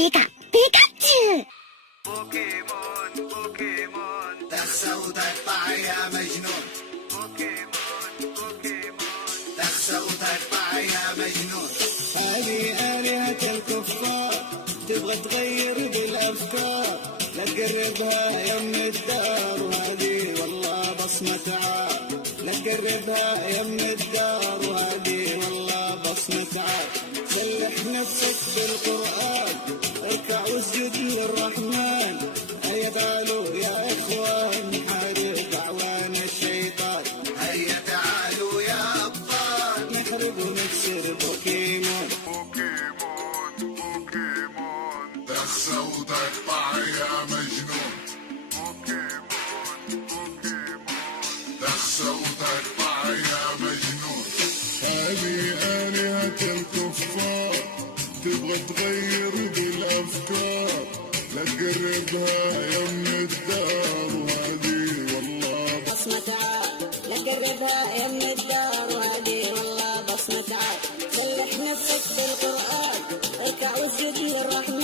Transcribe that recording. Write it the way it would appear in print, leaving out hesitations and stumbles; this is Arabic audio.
بيكا بيكاتشو. بوكيمون بوكيمون تخسى وتقطع يا مجنون. بوكيمون بوكيمون تخسى وتقطع يا مجنون. هذه آلهة الكفار تبغى تغير بالأفكار، لا تقربها يم الدار وهذه والله بصمة عار. لا تقربها يم الدار وهذه والله بصمة عار. سلح نفسك بالقرآن، اركع واسجد للرحمن. هيا تعالوا يا إخوان نحارب أعوان الشيطان. هيا تعالوا يا أبطال نحارب ونكسر بوكيمون. بوكيمون بوكيمون تخسى وتقطع يا مجنون. بوكيمون بوكيمون تخسى وتقطع يا مجنون. هذه آلهة الكفار تبغى تغير بالأفكار، لا تقربها يم الدار وهذه والله بصمة عار. لا تقربها يم الدار وهذه والله بصمة عار. سلح نفسك بالقرآن، اركع واسجد للرحمن.